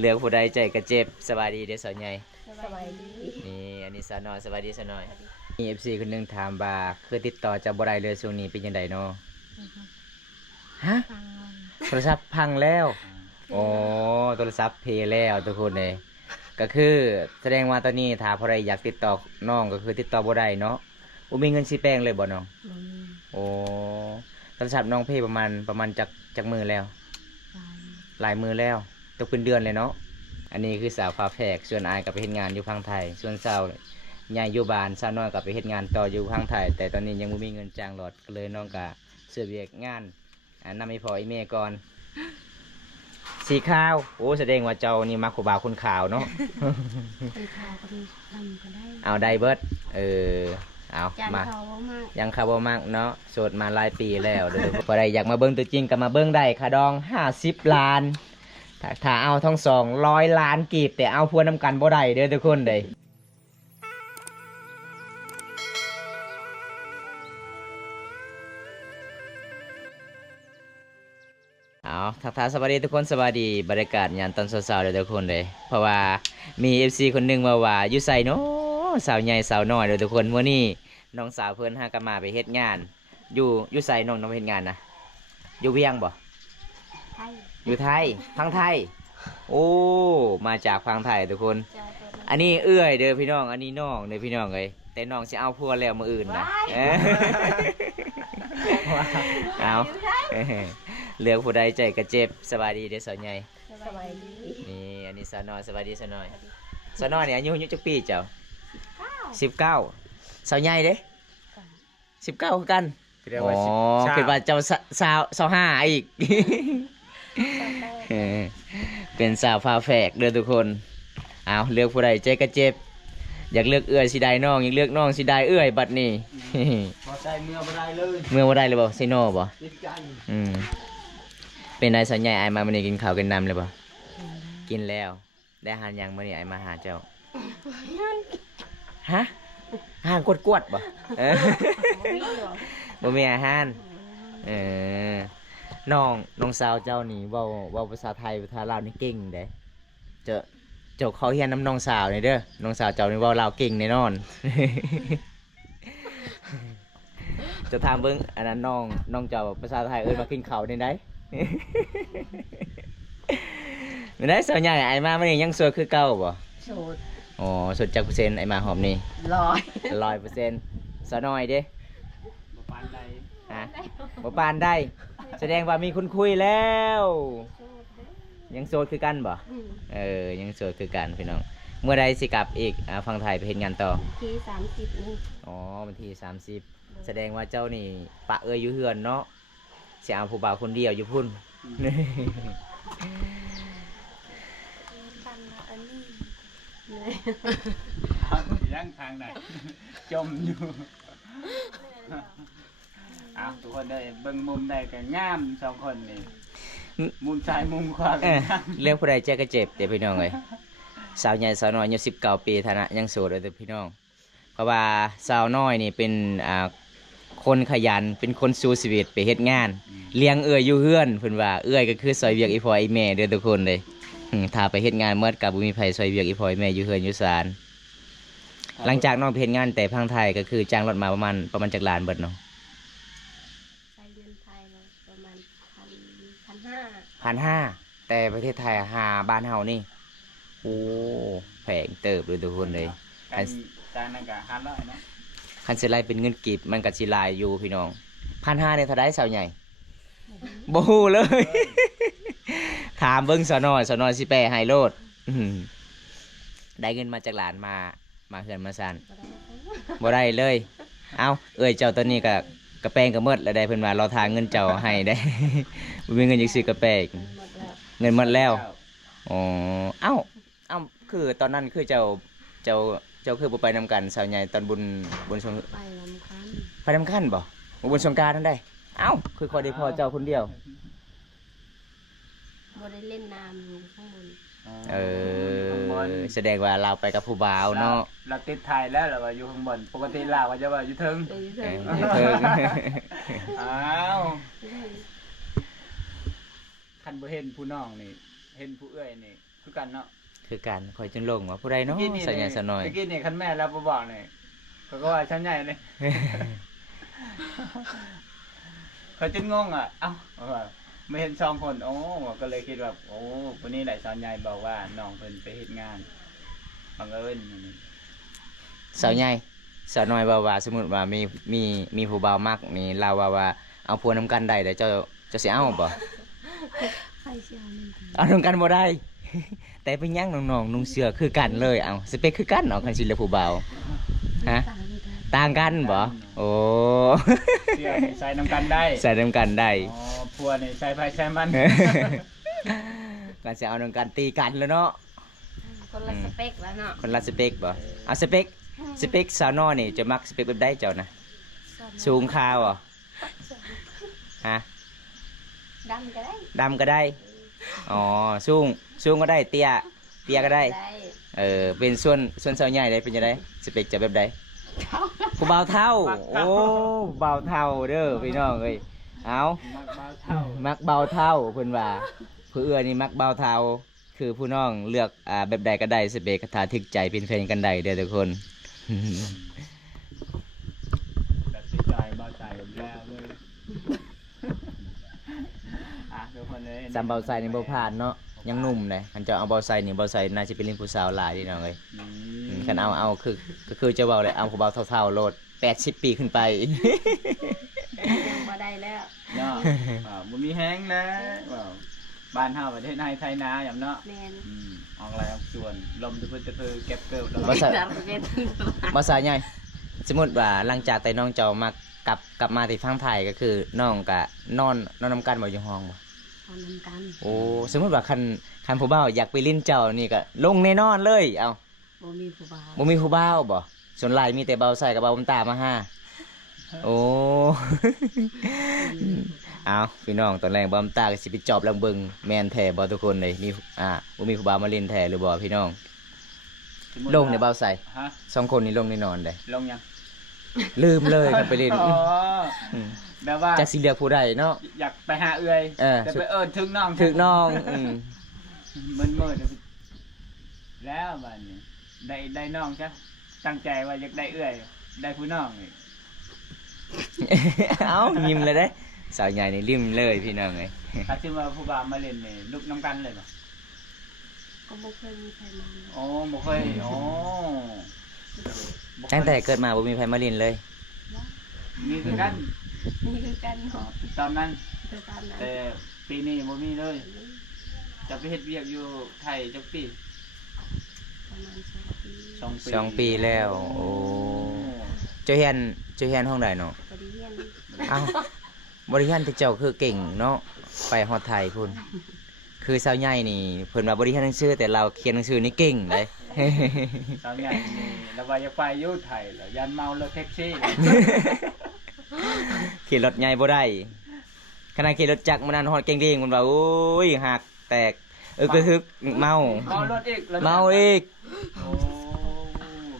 เลือกผู้ใดใจกระเจ็บสบายดีเด้อสาวใหญ่สบายดีนี่อันนี้สาวน้อยสบายดีสาวน้อยมี FC คนหนึงถามว่าคือติดต่อจะบ่ได้เลยช่วงนี้เป็นจังไดเนาะฮะโทรศัพท์พังแล้วโอ้โทรศัพท์เพแล้วทุกคนเลยก็คือแสดงว่าตอนนี้ถ้าผู้ใดอยากติดต่อน้องก็คือติดต่อบ่ได้เนาะบ่มีเงินสิแปลงเลยบ่น้องโอ้โทรศัพท์น้องเพประมาณจักมือแล้วหลายมือแล้วตกเป็นเดือนเลยเนาะอันนี้คือสาวฟ้าแฝกส่วนอายก็ไปเฮ็ดงานอยู่พังไทยส่วนสาวใหญ่อยู่บ้านสาวน้อยก็ไปเฮ็ดงานต่ออยู่พังไทยแต่ตอนนี้ยังบ่มีเงินจ้างรถก็เลยน้องก็เสื้อเวียกงานนำให้พ่อให้แม่ก่อนสีขาวโอ้แสดงว่าเจ้านี่มักผู้บ่าวคนขาวเนาะ คนขาวก็มีดำก็ได้เอาได้เบิดเอา จาน มา เขามากยังคาร์บมากเนาะโสดมาหลายปีแล้วเด้อ พอได้อยากมาเบิ้งตัวจริงก็มาเบิ้งได้ค่าดอง50 ล้านถ้าเอาทั้ง200 ล้านกีบแต่เอาพวน้ำกันบ่ได้เด้อทุกคนเด้อเอาทักทายสวัสดีทุกคนสวัสดีบรรยากาศยามตอนเช้าๆเด้อทุกคนเลยเพราะว่ามี FC คนหนึงมาว่าอยู่ไสเนาะสาวใหญ่สาวน้อยเด้อทุกคนมื้อนี้น้องสาวเพิ่นหากันมาไปเฮ็ดงานอยู่ไสน้องไปเฮ็ดงานนะอยู่เวียงบ่ ไทย อยู่ไทยพังไทยโอ้มาจากพังไทยทุกคน เจอตัว อันนี้เอื้อยเด้อพี่น้องอันนี้น้องเด้อพี่น้องเอ้ยแต่น้องสิเอาผัวแล้วมื้ออื่นนะเอาเลือกผู้ใดใจกระเจ็บสบายดีเด้อสาวใหญ่ สบายดี นี่อันนี้สาวน้อยสบายดีสาวน้อยสาวน้อยเนี่ยอายุจักปีเจ้า19สาวใหญ่เด้19คือกันอ๋อคิดว่าเจ้า25อีก เป็นสาวฟ้าแฝกเด้อทุกคนเอาเลือกผู้ใดใจกระเจ็บอยากเลือกเอื้อยสิได้น้องอยากเลือกน้องสิได้เอื้อยบัดนี้ บ่ได้เมื่อบ่ได้เลย เมื่อบ่ได้เลยบ่ซิโน่บ่ ติดใจ เป็นนายสัญญาไอายมามื้อนี้กินข้าวกินน้ำเลยบ่กินแล้วได้อาหารหยังมื้อนี้ไอายมาหาเจ้าฮะอาหารกวดๆบ่บ่มีอาหารเออน้องสาวเจ้านี่เว้าภาษาไทยภาษาลาวนี่เก่งเด้เจ้าเขาเรียนนำน้องสาวนี่เด้อน้องสาวเจ้านี่เว้าลาวเก่งแน่นอน จะถามเบิ่งอันนั้นน้องเจ้าภาษาไทยเอิ้นมากินข้าวได้ได ไม่ได้ส่วนใหญ่ไอ้มามื้อนี้ยังสวยคือเก่าบ่ โสด อ๋อสุดจักเปอร์เซ็นต์ไอ้มาหอมนี่ 100%ซะน้อยเด้ บ่ปานใด ฮะบ่ปานได้ แสดงว่ามีคนคุยแล้ว ยังโสดคือกันบ่ยังโสดคือกันพี่น้องเมื่อใดสิกลับอีกฟังไทยไปเฮ็ดงานต่อ ที่30นึง อ๋อวันที่30แสดงว่าเจ้านี่ปะเอ้ยอยู่เฮือนเนาะสิเอาผู้บ่าวคนเดียวอยู่พุ่น ตันอันนี้ เอายังทางไหนจมอยู่อ้าวทุกคนได้เบิ่งมุมได้ก็งามสองคนนี่มุมซ้ายมุมขวาก็งาม เรื่องผู้ใดเจ็บก็เจ็บเดี๋ยวพี่น้องเอ้ยสาวใหญ่สาวน้อยอายุ19 ปีฐานะยังโสดเลยเด้อพี่น้องเพราะว่าสาวน้อยนี่เป็นคนขยันเป็นคนสู้ชีวิตไปเฮ็ดงานเลี้ยงเอื้อยอยู่เฮือนเพิ่นว่าเอื้อยก็คือซอยเวียกอีพ่ออีแม่เด้อทุกคนเลยถ้าไปเฮ็ดงานเมื่อก็บ่มีไผซอยเวียกอีพ่ออีแม่อยู่เฮือนอยู่ศาลหลังจากน้องไปเฮ็ดงานแต่พังไทยก็คือจ้างรถมาประมาณจักล้านเบิดเนาะ ใช้เงินไทยเราประมาณ1,500 1,500แต่ประเทศไทยหาบ้านเฮานี่โอ้แพงเติบเลยทุกคนเลย กันจานนั้นก็500เนาะ คันสิไลเป็นเงินกีบมันก็สิหลายอยู่พี่น้อง1,500เนี่ยเท่าไดสาวใหญ่บ่ฮู้เลย ถามเบิ่งสาวน้อยสิแปลให้โลดได้เงินมาจากหลานมาเฮือนมาซ่านบ่ได้เลยเอ้าเอ้ยเจ้าตอนนี้ก็กระแปงก็หมดแล้วได้เพิ่นว่าเราทางเงินเจ้าให้ได้ บ่มีเงินจักซื้อกระแปง หมดแล้ว เงินหมดแล้วอ๋อเอ้าคือตอนนั้นคือเจ้าคือบ่ไปนำกันสาวใหญ่ตอนบุญสง ไปลำคัน ไปนำคันบ่บุญสงกรานต์นั่นได้เอ้าคือคอยได้พอเจ้าคนเดียว บ่ได้เล่นน้ำอยู่ข้างบน ข้างบน แสดงว่าเราไปกับผู้บ่าวเนาะ เราติดถ่ายแล้วเราว่าอยู่ข้างบนปกติลาวก็จะว่าอยู่เทิง เออ เอ เถ อ อะ เพิ่ง อ้าวคันบ่เห็นผู้น้องนี่เห็นผู้เอื้อยนี่ คือกันเนาะ คือกันคอยจนลงว่าผู้ใดเนาะ เมื่อกี้นี่ สาวใหญ่สาวน้อย เมื่อกี้นี่คันแม่แล้วบ่บอกนี่เขาก็ว่าชั้นใหญ่เลยเขาจนงงอ่ะเอ้าว่าไม่เห็นสองคนโอ้ก็เลยคิดว่าโอ้วันนี้แหละสาวใหญ่บอกว่าน้องเพิ่นไปเฮ็ดงานบังเอิญมื้อนี้ สาวใหญ่สาวน้อยว่าสมมุติว่ามีผู้บ่าวมักนี่เราว่าเอาผัวนำกันได้แต่เจ้าสิเอาบ่ ใครเชียวมัน เอานำกันบ่ได้ แต่เป็นหยังน้องๆนุ่งเสื้อคือกันเลยเอาสเปคคือกันเนาะคันสิเลือกผู้บ่าวฮะ ต่างกันต่างกันบ่โอ้ เสื้อนี่ใส่นำกันได้ ใส่นำกันได้ อ๋อพัวนี่ใส่ไผใส่มัน กันสิเอานำกันตีกันแล้วเนาะ คนละสเปคแล้วเนาะ คนละสเปคบ่เอาสเปคสาวน้อยนี่จะมักสเปคแบบใดเจ้านะสูงขาวบ่ฮะ ดำก็ได้ ดำก็ได้อ๋อสูงก็ได้เตี้ยก็ได้ เป็นส่วนสาวใหญ่ได้เป็นจังไดสเปคจะแบบใดผู้บ่าวเฒ่าโอ้บ่าวเฒ่าเด้อพี่น้องเอ้ยเอา มักบ่าวเท่า มักเบาเท่าเพิ่นว่าผู้เอื้อนี่มักเบาเท่าคือผู้น้องเลือกแบบใดก็ได้สเปกถ้าถึกใจเป็นแฟนกันได้เด้อทุกคน ตัดสินใจบ่าวใจแล้วเลยอ่ะทุกคนเลย จำเบาใส่นี่บ่ผ่านเนาะยังหนุ่มเลยคันเจะเอาเบาใส่นี่เบาใส่น่าจะเป็นเล่นผู้สาวหลายพี่น้องเอ้ย นี่ คันเอาคือก็คือจะเว้าเลยเอาผู้เบาเท่าๆโลด80 ปีขึ้นไป ยังบ่ได้แล้ว เนาะบ่มีแห้งแล้วว้าวบ้านเฮาประเทศไทยไทยนาหยังเนาะ แมน ออกอะไรออกส่วนลมตะพื้นตะพือเก็บเกิลตลอ บ่ ด ใส่ ดำเป็น บ่ใส่ใหญ่สมมุติว่าหลังจากแต่น้องเจ้ามากลับมาที่ฝั่งไทยก็คือน้องก็นอนนำกันบ่อยู่ห้องบ่ เอานำกัน โอ้สมมติว่าคันผู้บ่าวอยากไปลิ้นเจ้านี่ก็ลงแน่นอนเลยเอา บ่มีผู้บ่าว บ่มีผู้บ่าวบ่ส่วนหลายมีแต่เบาใส่กับเบาบนตามาห้าโอ้ เอาพี่น้องตอนแรกเบาบนตาก็สิไปจอบลังเบิงแม่นแท้บ่ทุกคนเลยมีบ่มีผู้บ่าวมาลิ้นแท้หรือบ่พี่น้องลงเนี่ยเบาใส่ ฮะ 2คนนี่ลงแน่นอนเลย ลงยัง ลืมเลยกันไปลิ้น อ๋อ ม แบบว่า จักสิเลือกผู้ใดเนาะ อยากไปหาเอื้อย แต่ไปถึงน้อง ถึกน้องมันแล้วบัดนี้ได้น้องจ้ะตั้งใจว่าอยากได้เอื้อยได้ผู้น้องนี่ เอ้ายิ้มเลยเด้สาวใหญ่นี่ริมเลยพี่น้องเอ้ย ถ้าสิว่าผู้บ่าวมาเล่นนี่ลุกน้ำกันเลยบ่ ก็บ่เคยมีใครมา โอ้บ่เคยโอ้บ่เคย ตั้งแต่เกิดมาบ่มีไผมาลิ้นเลย มีคือกัน นี่คือกันเนาะ ตอนนั้น คือตามนั้น แต่ปีนี้บ่มีเลย จะไปเฮ็ดเวียกอยู่ไทยจักปี ประมาณ2 ปี 2 ปี 2 ปีแล้วโอ้เจ้าเฮียนห้องใดเนาะ บ่ได้เรียน อ้าวบริหารที่เจ้าคือเก่งเนาะไปฮอดไทยพุ่นคือสาวใหญ่นี่เพิ่นว่าบริหารหนังสือแต่เราเขียนหนังสือนี่เก่งเลย สาวใหญ่นี่แล้วว่าอยากไปอยู่ไทยแล้วยันเมารถแท็กซี่ ขี่รถใหญ่บ่ได้ขณะขี่รถจักรมันนั้นฮอดเก่งดีมันว่าโอ้ยหักแตกก็ฮึกเมา เมารถอีกแล้ว เมาอีก โอ้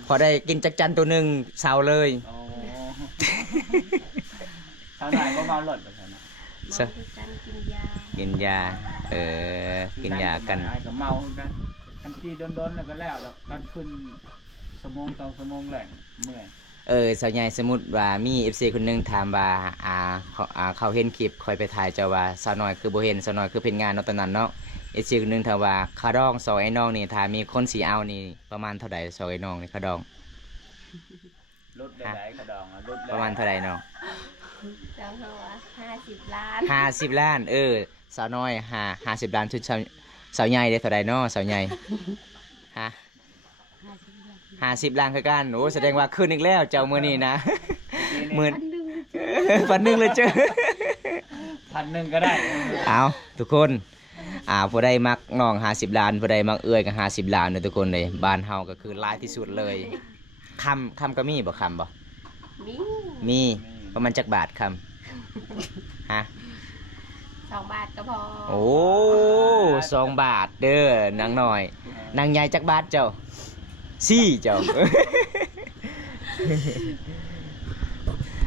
พอได้กินจักจันตัวหนึงเศร้าเลย โอ้สาวไหนก็เมารถแบบนั้น มาคือกันกินยา กินยากินยากัน ไอ้ก็เมากันกันที่โดนๆแล้วก็แล้วกันขึ้นชั่วโมง2 ชั่วโมงแหล่งเมื่อย สาวใหญ่สมมุติว่ามี FC คนหนึงถามว่าเขาเห็นคลิปคอยไปถ่ายเจ้าว่าสาวน้อยคือบ่เห็นสาวน้อยคือเป็นงานเนาะตอนนั้นเนาะ FC คนหนึงถามว่าค่าดองซอยไอ้น้องนี่ถ้ามีคนสิเอานี่ประมาณเท่าใดซอยไอ้น้องนี่ค่าดอง รถหลายๆกระดองอะรถ ประมาณเท่าใดน้อง จังเขาว่า50 ล้าน 50 ล้านสาวน้อย50 ล้านชุดสาวใหญ่ได้เท่าใดเนาะสาวใหญ่ฮะ 50 ล้านคือกันโอ้แสดงว่าขึ้นอีกแล้วเจ้ามื้อนี้นะ มื้อ อันหนึง วันหนึงเลยเจ้า 1,000ก็ได้ เอาทุกคนผู้ใดมักน้อง50 ล้านผู้ใดมักเอื้อยก็50 ล้านเด้อทุกคนเลยบ้านเฮาก็คือหลายที่สุดเลยคำก็มีบ่คำบ่ มี มีประมาณจักบาทคำฮะ 2 บาทก็พอ โอ้2 บาทเด้อนางน้อยนางใหญ่จักบาทเจ้าสี่เจ้า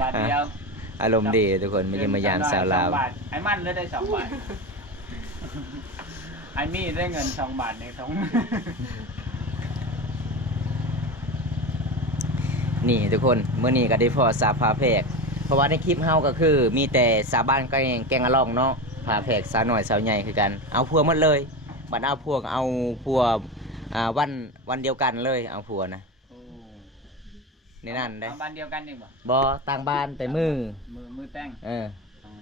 บาทเดียว อารมณ์ดีทุกคนมาเยี่ยมมายามสาวลาว 2 บาทไอ้มันได้2 บาท อันนี้ได้เงิน2 บาทในท้อง นี่ทุกคนเมื่อนี้ก็ได้พอสาพาแพกเพราะว่าในคลิปเฮาก็คือมีแต่สาบ้านแกงอะล่องเนาะพาแพกสาวหน่อยสาวใหญ่คือกันเอาพัวหมดเลยบัดเอาพวกเอาพัววันเดียวกันเลยเอาพัวนะในนั่นได้ บ้านเดียวกันนี่บ่ บ่ต่างบ้านแต่มือ มือแต่ง เออ อ๋อ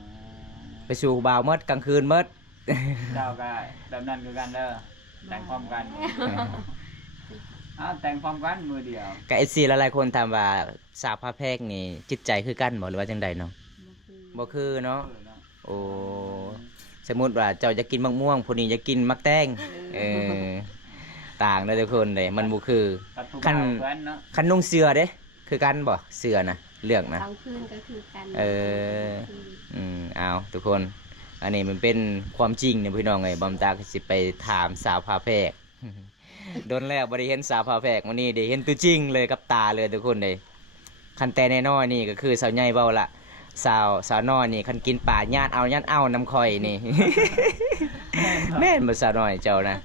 ไปสู่บ่าวหมดกลางคืนหมด เจ้าก็แบบนั้นคือกันเด้อแต่งพร้อมกันอ้าวแต่งพร้อมกันมือเดียว กับเอซีหลายๆคนถามว่าสาวพาแพกนี่จิตใจคือกันบ่หรือว่าจังใดเนาะบ่คือเนาะโอ้สมมุติว่าเจ้าจะกินมะม่วงผู้นี้จะกินมักแตงเออต่างเลยทุกคนเลยมันบ่คือ ตัดผู้ คัน บ่าวเพื่อนเนาะ คันนุ่งเสื้อเด้คือกันบ่เสื้อนะเลือกนะ กลางคืนก็คือกัน เออ เอาทุกคน อันนี้มันเป็นความจริงเนี่ยพี่น้องไงบอมตาก็สิไปถามสาวพาแพก โดนแล้วบ่ได้เห็นสาวพาแพกวันนี้ได้เห็นตัวจริงเลยกับตาเลยทุกคนเลยคันแต่แน่นอนนี่ก็คือสาวใหญ่เบาละสาวน้อยนี่คันกินป่าญาติเอาน้ำข่อยนี่ แม่นบ่สาวน้อยเจ้านะ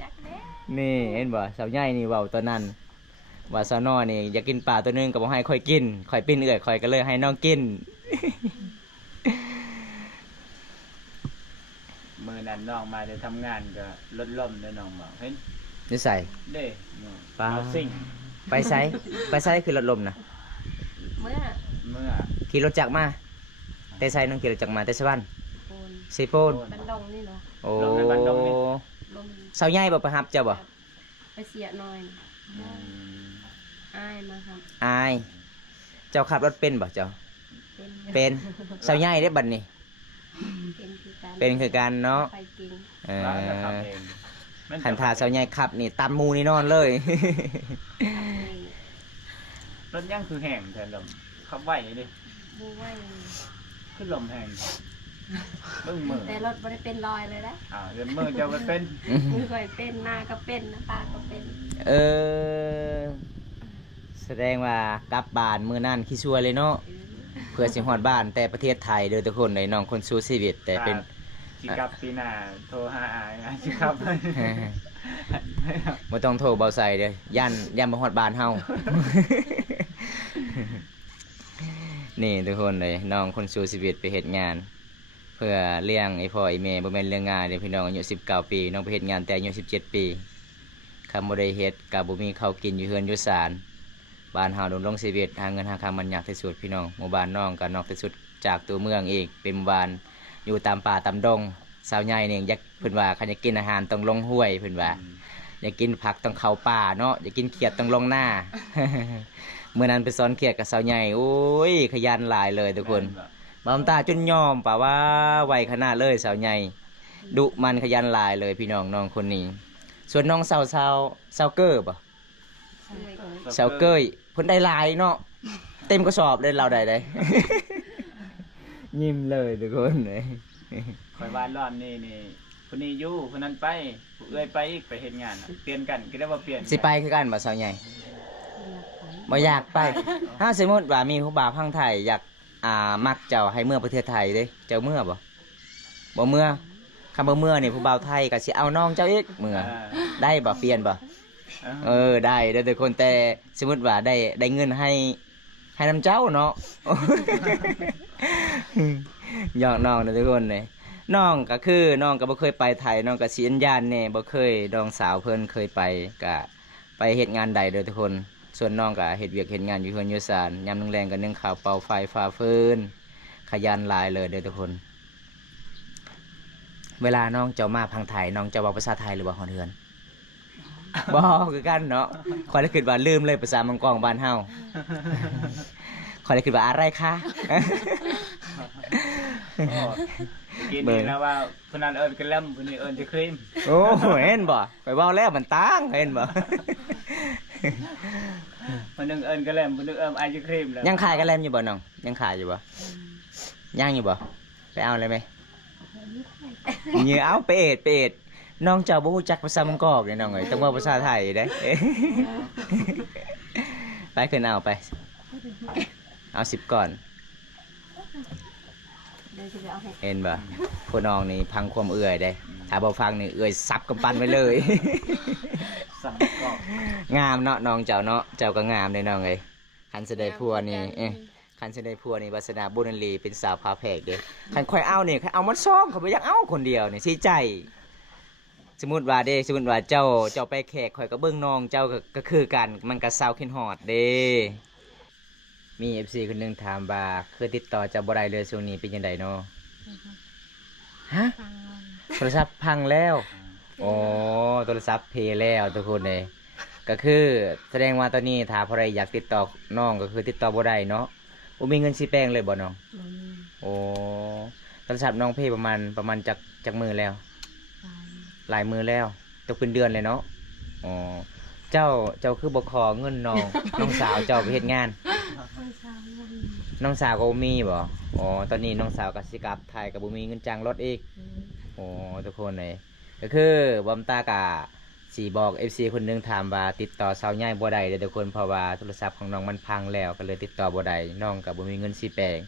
จักแด้ นี่เห็นบ่สาวใหญ่นี่เว้าตัวนั้นว่าสาวน้อยนี่อยากกินปลาตัวหนึงก็บ่ให้ข่อยกินข่อยปิ้นเอื้อยข่อยก็เลยให้น้องกิน มือนั้นน้องมาจะทำงานก็รถล่มเด้อน้องบอกเห็น นิสัย เด้ ปลา เอาสิ่ง ไปไสคือรถลมนะ เมื่อ เมื่อ ขี่รถจักรมาแต่ไสน้องขี่รถจักรมาแต่สวรรค์ โอน สิโปน บันดงนี่เนาะ โอ้ ลม สาวใหญ่บ่ไปรับเจ้าบ่ ไปเสียหน่อย อืม อ้ายมาครับ อาย เจ้าขับรถเป็นบ่เจ้า เป็น เป็นสาวใหญ่ได้บัดนี้ เป็นคือกัน เป็นคือกันเนาะ ไปจริง เอ ร้านจะ อ ขับเองมัน คันทาสาวใหญ่ขับนี่ตามหมูนี่นอนเลย รถย่างคือแห้งแทนลมขับไหวดิ บูไว้ ขึ้นลมแห้งเบิ่งมือ แต่รถไม่ได้เป็นรอยเลยนะ เดี๋ยวมือจะไปเป็น มือก่อยเป็นหน้าก็เป็นน้ำตาก็เป็น เออ แสดงว่ากลับบ้านมื้อนั้นขี้ชัวเลยเนาะเพื่อสิฮอดบ้านแต่ประเทศไทยเด้อทุกคนเลยน้องคนสู้ชีวิตแต่เป็น สิกลับปีหน้าโทรหาอายนะสิครับ บ่ต้องโทรเบาใส่เด้อย่านบ่ฮอดบ้านเฮา นี่ทุกคนเลยน้องคนสู้ชีวิตไปเฮ็ดงาน เพื่อเลี้ยงไอ้พ่อไอ้แม่บ่แม่นเรื่องง่ายเด้อพี่น้องอายุ19 ปีน้องไปเฮ็ดงานแต่อายุ17 ปีคำบ่ได้เฮ็ดก็บ่มีข้าวกินอยู่เฮือนอยู่ศาลบ้านเฮาดำรงชีวิตหาเงินหาคำมันยากที่สุดพี่น้องหมู่บ้านน้องก็นอกที่สุดจากตัวเมืองอีกเป็นหมู่บ้านอยู่ตามป่าตามดงสาวใหญ่นี่อยากเพิ่นว่าคันอยากกินอาหารต้องลงห้วยเพิ่นว่า อยากกินผักต้องเข้าป่าเนาะอยากกินเขียดต้องลงหน้า เมื่อนั้นไปสอนเขียดกับสาวใหญ่โอ้ยขยันหลายเลยทุกคนบำตาจนยอมป่าว่าไวขนาดเลยสาวใหญ่ดุมันขยันหลายเลยพี่น้องน้องคนนี้ ส่วนน้องสาวเกอร์ป่ะสาวเกยเพิ่นได้หลายเนาะเต็มกระสอบเลยเราได้ ยิ้มเลยทุกคนเลย คอยบ้านรอบนี่คนนี้อยู่คนนั้นไปผู้เอื้อยไปอีกไปเฮ็ดงานน่ะเปลี่ยนกันก็ได้ว่าเปลี่ยน สิไปคือกันบ่สาวใหญ่บ่อยากไป ถ้าสมมติว่ามีผู้บ่าวพังไทยอยากมักเจ้าให้เมื่อประเทศไทยเด้เจ้าเมื่อบ่เมื่อคำบ่เมื่อนี่ผู้บ่าวไทยก็สิเอาน้องเจ้าอีกเมื่อได้บ่เปลี่ยนบ่ได้เด้อทุกคนแต่สมมติว่าได้เงินให้น้ำเจ้าเนาะ หยอกน้องนะทุกคนเลยน้องก็คือน้องก็บ่เคยไปไทยน้องก็สิอัญญาณแน่บ่เคยดองสาวเพิ่นเคยไปก็ไปเฮ็ดงานใดเด้อทุกคน ส่วนน้องก็เฮ็ดเวียกเฮ็ดงานอยู่เฮือนอยู่ศาลยามแรงๆก็นึ่งข้าวเป่าไฟฟ้าฟืนขยันหลายเลยเด้อทุกคน เวลาน้องเจ้ามาพังไทยน้องจะเว้าภาษาไทยหรือว่าฮอนเฮือน บ่คือกันเนาะขอยเลยคิดว่าลืมเลยภาษามังกรบ้านเฮา ขอยเลยคิดว่าอะไรคะ โอ้กินนี่แล้วว่าคนนั้นเอิ้นกระแลมคนนี้เอิ้นจะครีม โอ้เห็นบ่ไปเว้าแล้วมันต่างเห็นบ่ คนหนึงเอิ้นกระแลมคนหนึงเอิ้นไอจะครีมแล้ว ยังขายกันแลมอยู่บ่น้องยังขายอยู่บ่ยังอยู่บ่ไปเอาเลยไหมเหยื่อเอาไปเอ็ดน้องเจ้าบ่ฮู้จักภาษามังกรเนี่ยน้องเอ้ยต้องเว้าภาษาไทยเด้ ไปขึ้นเอาไปเอา10ก่อน เดี๋ยวจะไปเอาให้ เห็นบ่พวกน้องนี่พังความเอื่อยได้ อืม ถ้าบ่ฟังนี่เอ้ยซับกำปั้นไว้เลย สังกอก งามเนาะน้องเจ้าเนาะเจ้าก็งามเลยน้องเอ้ยคันสิได้ผัวนี่คันสิได้ผัวนี่วาสนาบุญนลีเป็นสาวพาแพกเด้คันค่อยเอานี่ค่อยเอามันซ่องเขาบ่อยากเอาคนเดียวนี่สิใจ สมมุติว่าเจ้าไปแขกข่อยก็เบิ่งน้องเจ้าก็คือกันมันก็เศร้าขึ้นฮอดเด้มี FC คนหนึงถามว่าคือติดต่อเจ้าบ่ได้เลยช่วงนี้เป็นจังไดเนาะฮะ ฟัง โทรศัพท์พังแล้วโอ้โทรศัพท์เพแล้วทุกคนเลยก็คือแสดงว่าตอนนี้ถ้าใครอยากติดต่อน้องก็คือติดต่อบ่ได้เนาะบ่มีเงินสิแปลงเลยบ่น้อง บ่มี โอ้โทรศัพท์น้องเพประมาณจักมือแล้ว ฟัง หลายมือแล้วตกเป็นเดือนเลยเนาะอ๋อเจ้าคือบ่ขอเงินน้อง น้องสาวเจ้าไปเฮ็ดงาน คนสาวบ่มี น้องสาวก็บ่มีบ่อ๋อตอนนี้น้องสาวก็สิกลับไทยก็บ่มีเงินจ้างรถอีก โอ้ทุกคนเลยก็คือบอมตากะสีบอก FC คนหนึงถามว่าติดต่อสาวใหญ่บ่ได้เด้อทุกคนเพราะว่าโทรศัพท์ของน้องมันพังแล้วก็เลยติดต่อบ่ได้น้องก็บ่มีเงินสิแปลง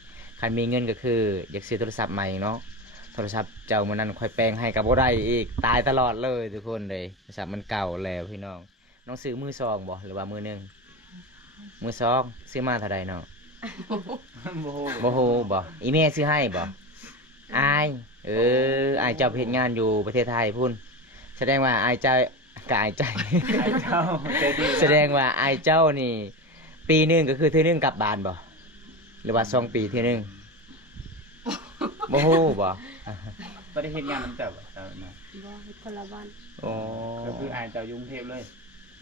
คันมีเงินก็คืออยากซื้อโทรศัพท์ใหม่เนาะโทรศัพท์เจ้ามื้อนั้นค่อยแปลงให้ก็บ่ได้อีกตายตลอดเลยทุกคนเลยโทรศัพท์มันเก่าแล้วพี่น้องน้องซื้อมือสองบ่หรือว่ามือหนึงมือสองซื้อมาเท่าใดน้อง โอ้โห บ่ฮู้บ่อีแม่ซื้อให้บ่อายอายเจ้าไปเฮ็ดงานอยู่ประเทศไทยพุ่นแสดงว่าอายเจ้าก็อายใจ ไอ้เจ้าใจดีนะ แสดงว่าอายเจ้านี่ ปีหนึงก็คือเทื่อนึงกลับบ้านบ่หรือว่า2 ปีเทื่อนึงบ่ฮู้บ่ บ่ได้เฮ็ดงานนำเจ้าบ่เจ้านะ บ่ให้คนละบ้าน โอ้ ก็คืออายเจ้าอยู่กรุงเทพเลย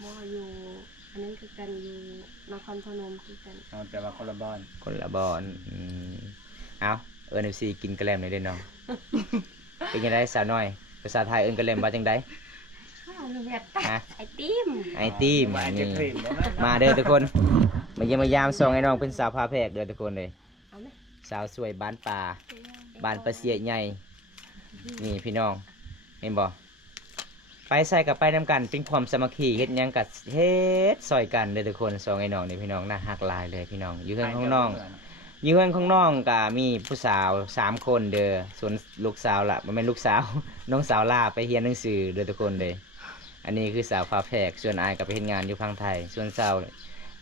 บ่อยู่อันนั้นคือกันอยู่นครพนมคือกัน เอาแต่ว่าคนละบ้าน คนละบ่อนเอาFC กินกระแลมหน่อยเด้อน้อง เป็นจังไดสาวน้อยภาษาไทยเอิ้นกระแลมว่าจังได ข้าวเวียด ฮะ ไอติม ไอติม ว่า นี่ จะครีมบ่แม่น มาเด้อทุกคนมาเยี่ยมมายามส่งไอ้น้องเป็นสาวพาแพรกเด้อทุกคนเลย เอาไหม สาวสวยบ้านป่าบ้านประเสียใหญ่นี่พี่น้องเห็นบ่ไปใส่กับไปนำกันเป็นความสามัคคีเฮ็ดหยังกับเฮ็ดซอยกันเด้อทุกคนส่งไอ้น้องนี่พี่น้องน่าฮักหลายเลยพี่น้องอยู่เฮือนของน้องอยู่เฮือนของน้องก็มีผู้สาว3 คนเด้อส่วนลูกสาวล่ะบ่แม่นลูกสาว น้องสาวลาไปเรียนหนังสือเด้อทุกคนเด้ อันนี้คือสาวพาแพรกส่วนอายก็ไปเฮ็ดงานอยู่พังไทย ส่วนสาว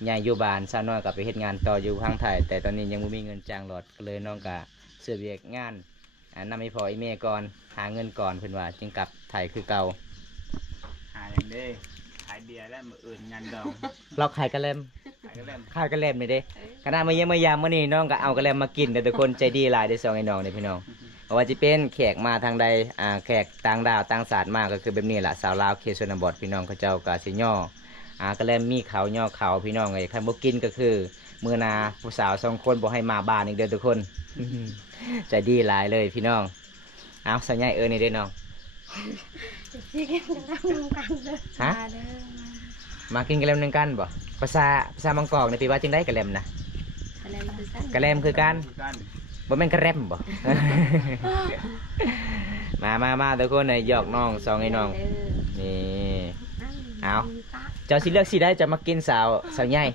ใหญ่อยู่บ้านสาวน้อยก็ไปเฮ็ดงานต่ออยู่พังไทย แต่ตอนนี้ยังบ่มีเงินจ้างรถก็เลยน้องก็เสื้อเวียกงานนำให้พ่ออีแม่ก่อนหาเงินก่อนเพิ่นว่าจึงกลับไทยคือเก่า หาอย่างเด้ขายเบียร์แล้วมื้ออื่นงานดอง เราขายกระเลม ขายก็เล่น ขายกระเลมนี่เด้คณะมาเยี่ยมมายามมื้อนี้น้องก็เอากระเลมมากินเด้อทุกคนใจดีหลายได้อสองไอ้น้องนี่พี่น้องบ่ว่าจะเป็นแขกมาทางใดแขกต่างดาวต่างศาสตร์มาก็คือแบบนี้ล่ะสาวลาวเขตชนบทพี่น้องเขาเจ้าก็สิย่อกระเลมมีเขาย่อเขาพี่น้องไอ้คันบ่กินก็คือมื้อหนาผู้สาว2 คนบ่ให้มาบ้านอีกเด้อทุกคน ใจดีหลายเลยพี่น้องเอาสัญญานี่เด้อน้อง สิกินกันนำกันเด้อ ฮะ มาเด้อ มากินกระเลมนึงกันบ่ภาษามังกรนี่พี่ว่าจังได๋กระเลมนะ คะแนนคือกัน กระเลมคือกัน คือกัน บ่แม่นกระแรมบ่ มาทุกคนหยอกน้องสองไอ้น้อง เด้อ นี่ เอา มีตา เจ้าสิเลือกสีได้จะมากินสาวใหญ่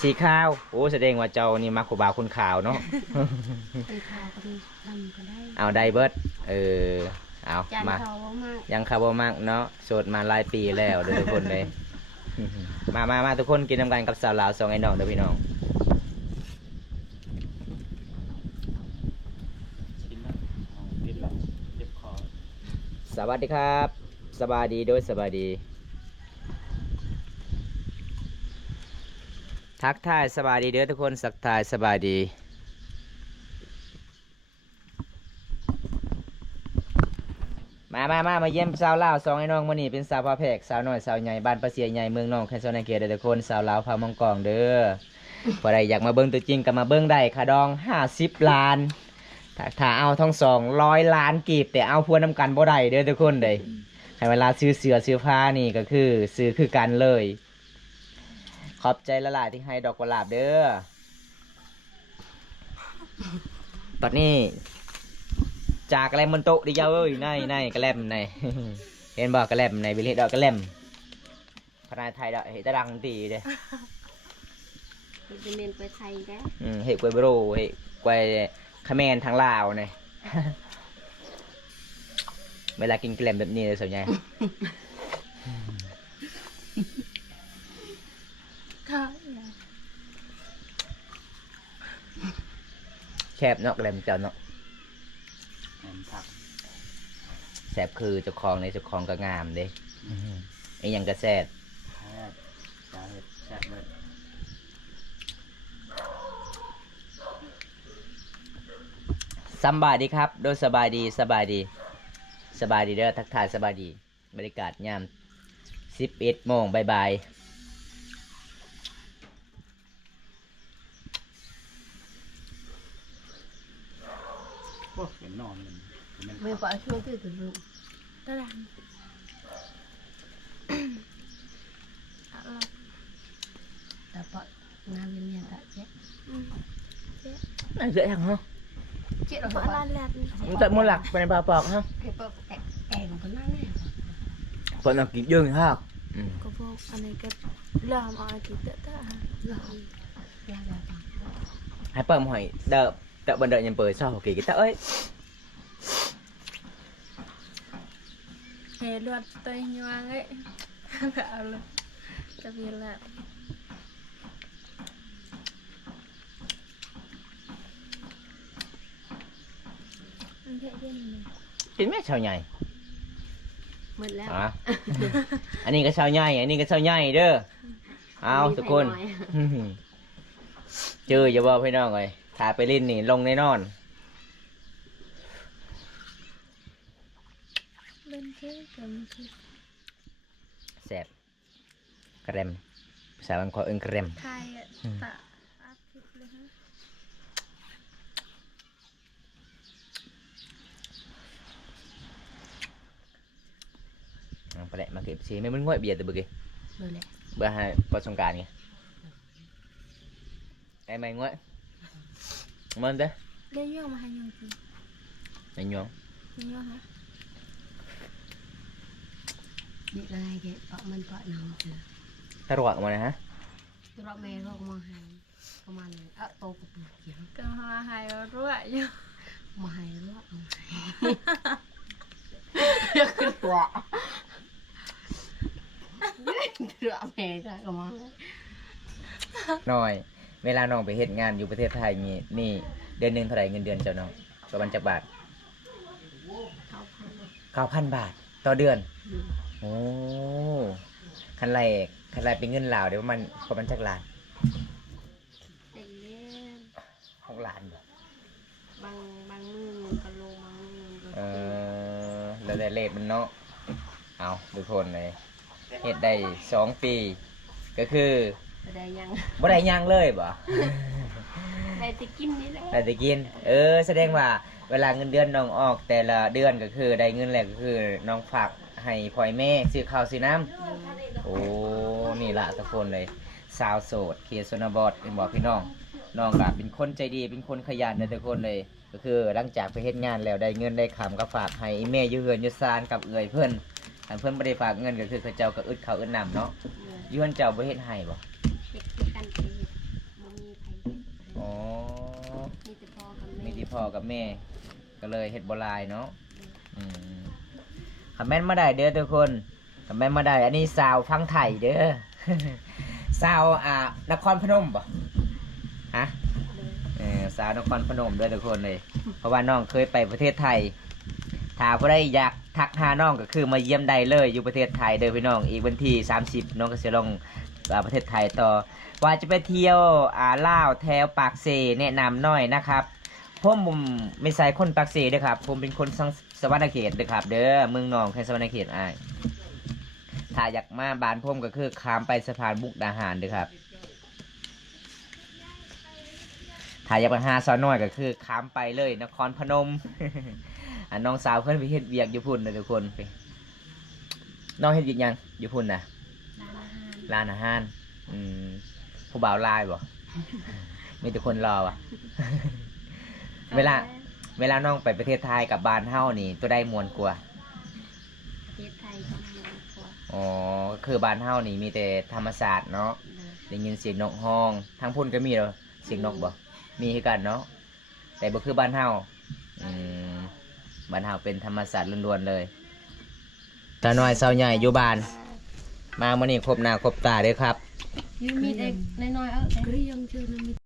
สีขาวโอ้แสดงว่าเจ้านี่มักผู้บ่าวคนขาวเนาะ เป็นขาวก็มีดำก็ได้ เอาได้เบิดเอา จาน มา เขาบ่มาก ยังคาร์บมากเนาะโสดมาหลายปีแล้วเด้อทุกคนเลย มาทุกคนกินน้ำกันกับสาวลาวสองไอ้น้องเด้อพี่น้อง กินแล้วเอากินแล้วเจ็บคอ สวัสดีครับสบายดีโดยสบายดี ทักทายสบายดีเด้อทุกคนสักทายสบายดีมาเยี่ยมสาวลาวสองไอ้น้องมื้อนี้เป็นสาวพาแพรกสาวน้อยสาวใหญ่บ้านประเสียใหญ่เมืองน้องแคนซอนเกตเด้อทุกคนสาวลาวพามังกองเด้อ พอได้อยากมาเบิ่งตัวจริงก็มาเบิ่งได้ค่าดอง50 ล้านถ้าเอาทั้ง200 ล้านกีบแต่เอาพวน้ำกันบ่ได้เด้อทุกคนเด้ให้เวลาซื้อเสื้อซื้อผ้านี่ก็คือซื้อคือกันเลย ขอบใจละลายที่ให้ดอกกุหลาบเด้อ ตอนนี้จากกระแลมบนโต๊ะดิเจ้าเอ้ยในกระแลมใน เห็นบ่กระแลมในวิลเลดอกกระแลมพนายไทยดอกเฮตดังตีเด้ เป็นเรียนไปไทยได้ เฮกวยบโรเฮกวยคาเมนทางลาวเนี่ย เวลากินแกล้มแบบนี้เลยส่วนใหญ่ ค่ะ แคบเนาะแกล้มเจ้าเนาะ แม่นผัก แสบคือเจ้าของในเจ้าของก็งามเด้ไอ้หยังก็แซ่บ แซ่บจ้าเฮ็ดแซ่บเบิด สำบายดีครับโดยสบายดีสบายดีสบายดีเด้อทักทายสบายดีบรรยากาศยาม11 โมงบ่าย โอ้เห็นนอนมันแม่น ไม่ ผัก phải chưa từ từ dụng ตาราง là bọn nam viên nhà tại chết ๆนั่นเสือทางเนาะ chết rồi มา bọn ลา bạn แลด มันตัดมนหลักไปในปลาปอกฮะ cái bọn kèm của nó này เปิดหนักกินยืนฮะ ก็พวกอันนี้ก็ลามเอาไอ้ที่เตอะ rồi ra là bọn ให้เปิดหอยเดอะเดอะบันเดอร์ยังเปิดซอกกี่กิตาเอ้ย เฮลวดเตยยวงấyเอาเลยจะมีแลดมันเท่ดีนี่ กินแม่ชาวใหญ่ mình là อ่ะ อันนี้ก็ชาวใหญ่อันนี้ก็ชาวใหญ่เด้อเอาทุกคน เจออย่าบอกพี่น้องเลยถ้าไปเล่นนี่ลงแน่นอน เล่นเท่กับมันคือ แสบแกรมภาษาบังคอเอิงแกรม ไทยอะตะอาทิตย์เลยฮะ ไปแหละมาเก็บซีไม่มันง่วยเบียดตัวเบกี้ rồi lại เบื่อให้ปอสงกรารไงไอ้ไม่ง่วยมันเด้อ เล่นย่องมาให้ยังจริง ไม่ยอง เล่นย่องฮะ đi ra đây cái bọn nào kìa ตะรวกมานะฮะ rồi bọn mẹ rồi mà hàng mà này tô cục kìa ก็หาหายรั่วอยู่ mà hay quá rọ rọ mẹ ra cơ mà น้อย เวลาน้องไปเฮ็ดงานอยู่ประเทศไทยนี่เดือนหนึงเท่าไหร่เงินเดือนเจ้าน้องประมาณจักบาท 9,000 บาท ต่อเดือน โอ้คันไรเป็นเงินลาวเดี๋ยวประมาณจักล้าน để 6 ล้านบ่ bằng bằng mưa cả lô bằng mưa เออแล้วแต่เลทมันเนาะเอาทุกคนเลยเฮ็ดได้2 ปี ก็คือ ở đây nhang บ่ได้หยังเลยบ่ đây thì kim đi đấy แต่จะกิน แสดงว่าเวลาเงินเดือนน้องออกแต่ละเดือนก็คือได้เงินแรกก็คือน้องฝากให้พ่อแม่ซื้อข้าวซื้อน้ำโอ้นี่ละทุกคนเลยสาวโสดเขตชนบทเป็นบอกพี่น้องน้องก็เป็นคนใจดีเป็นคนขยันนะทุกคนเลย ก็คือหลังจากไปเฮ็ดงานแล้วได้เงินได้คำก็ฝากให้อีแม่อยืเฮือนอยืซานกับเอื่อยเพื่อนอันเพื่อนไม่ได้ฝากเงินก็คือเขาเจ้าก็อึดข้าวอึดน้ำเนาะอยืเฮือนเจ้าบ่เฮ็ดให้บ่ cái căn thì mông như thầy อ๋อ như thì po cầm มี mẹ ที่พ่อกับแม่ก็เลยเฮ็ดบ่หลายเนาะคอมเมนต์มาได้เด้อทุกคนคอมเมนต์มาได้อันนี้สาวฟังไทยเด้อ สาวนครพนมบ่ฮะสาวนครพนมเด้อทุกคนเลย เพราะว่าน้องเคยไปประเทศไทยถ้าผู้ใดอยากทักหาน้องก็คือมาเยี่ยมได้เลยอยู่ประเทศไทยเด้อพี่น้องอีกวันที่30น้องก็สิลงประเทศไทยต่อว่าจะไปเที่ยวลาวแถวปากเซแนะนำหน่อยนะครับผมไม่ใช่คนปากเซเด้อครับผมเป็นคนสวรรณเขตเด้อครับเด้อเมืองนองแค่สวรรณเขตอ้ายถ้าอยากมาบ้านผมก็คือข้ามไปสะพานมุกดาหารเด้อครับถ้าอยากไปหาสาวน้อยก็คือข้ามไปเลยนครพนม น้องสาวเพื่อนไปเฮ็ดเวียกอยู่พุ่นนะทุกคนไปน้องเฮ็ดเวียกหยังอยู่พุ่นนะร้านอาหารผู้บ่าวลายบ่ มีแต่คนรอว่ะ เวลาน้องไปประเทศไทยกับบ้านเฮานี่ตัวได้มวนกว่า tiết thầy con mẹ của อ๋อคือบ้านเฮานี่มีแต่ธรรมศาสตร์เนาะได้ยินเสียงนกฮ้องทางพุ่นก็มีเหรอเสียงนกบ่มีคือกันเนาะแต่บ่คือบ้านเฮาบ้านเฮาเป็นธรรมศาสตร์ล้วนๆเลย ตาน้อยสาวใหญ่อยู่บ้าน มามื้อนี้ครบหน้าครบตาเด้อครับ ยูมีเด็กน้อยๆเอาเกรียงชื่อมันมี